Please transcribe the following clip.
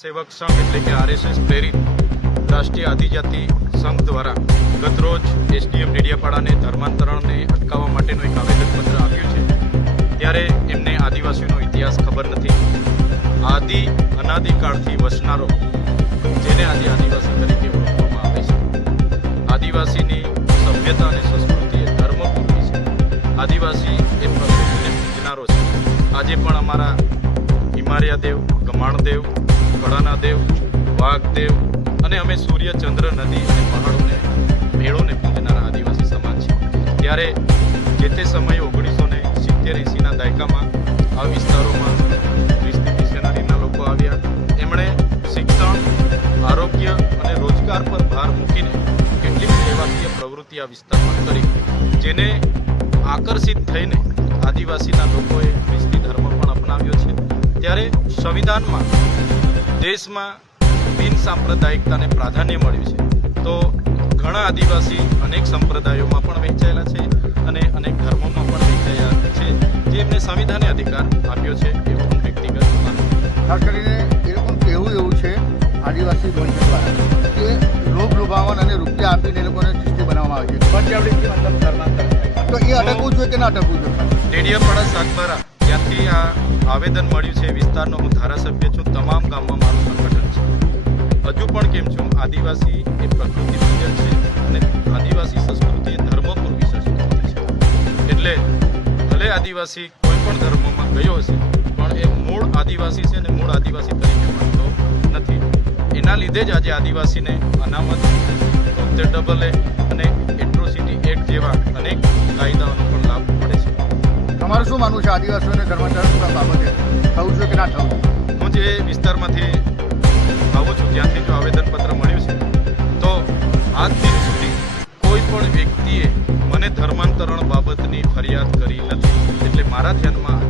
સેવક સંઘ એટલે કે આરએસએસ પ્રેરિત રાષ્ટ્રીય આદિજાતિ સંઘ દ્વારા ગતરોજ એસડીએમ ડેડિયાપાડાને ધર્માંતરણને અટકાવવા માટેનું એક આવેદનપત્ર આપ્યું છે। ત્યારે એમને આદિવાસીનો ઇતિહાસ ખબર નથી। અનાદિકાળથી વસનારો જેને આજે આદિવાસી તરીકે ઓળખવામાં આવે છે। આદિવાસીની સભ્યતા અને સંસ્કૃતિ એ ધર્મપૂર્વી છે। આદિવાસી એ પ્રકૃતિને પૂજનારો છે। આજે પણ અમારા હિમાલયાદેવ, ગમાણદેવ, કળાના દેવ, વાઘદેવ અને અમે સૂર્ય, ચંદ્ર, નદી અને પહાડોને ભેળોને પૂજનારા આદિવાસી સમાજ છે। ત્યારે જે તે સમયે 1970-80ના દાયકામાં આ વિસ્તારોમાં વિસ્તૃત મિશનરીના લોકો આવ્યા। એમણે શિક્ષણ, આરોગ્ય અને રોજગાર પર ભાર મૂકીને કેટલીક સેવાકીય પ્રવૃત્તિ આ વિસ્તારમાં કરી, જેને આકર્ષિત થઈને આદિવાસીના લોકોએ ખ્રિસ્તી ધર્મ પણ અપનાવ્યો છે। ત્યારે સંવિધાનમાં દેશમાં બિન સાંપ્રદાયિકતાને પ્રાધાન્ય મળ્યું છે, તો ઘણા આદિવાસી અનેક સંપ્રદાયોમાં પણ વહેંચાયેલા છે અને અનેક ધર્મોમાં પણ વહેંચાયેલા છે, જે એમને સંવિધાને અધિકાર આપ્યો છે એવું હું વ્યક્તિગત માનું છું। ખાસ કરીને એ લોકોનું કહેવું એવું છે આદિવાસી મંચ દ્વારા કે લોભ લોભાવન અને રૂપિયા આપીને એ લોકોને ચિસ્તી બનાવવામાં આવે છે, તો એ અટકવું જોઈએ કે ના અટકવું જોઈએ? ડેડિયાપાડા સાગબારા ત્યાંથી આ આવેદન મળ્યું છે। વિસ્તારનો હું ધારાસભ્ય છું। તમામ ગામમાં મારું સંગઠન છે। હજુ પણ કેમ છું, આદિવાસી એ પ્રકૃતિ પૂજન છે અને આદિવાસી સંસ્કૃતિ એ ધર્મપૂર્વી સંસ્કૃતિ છે। એટલે ભલે આદિવાસી કોઈ પણ ધર્મમાં ગયો હશે, પણ એ મૂળ આદિવાસી છે અને મૂળ આદિવાસી તરીકે માનતો નથી। એના લીધે જ આજે આદિવાસીને અનામત, 73AA અને એટ્રોસિટી એક્ટ જેવા અનેક કાયદાઓનો પણ લાભ મળે છે। તમારું શું માનવું છે આદિવાસીઓને ધર્માંતરણ બાબતે થવું જોઈએ કે ના થવું જોઈએ? હું જે વિસ્તારમાંથી આવું છું ત્યાંથી જો આવેદનપત્ર મળ્યું છે, તો આજ દિન સુધી કોઈ પણ વ્યક્તિએ મને ધર્માંતરણ બાબતની ફરિયાદ કરી નથી। એટલે મારા ધ્યાનમાં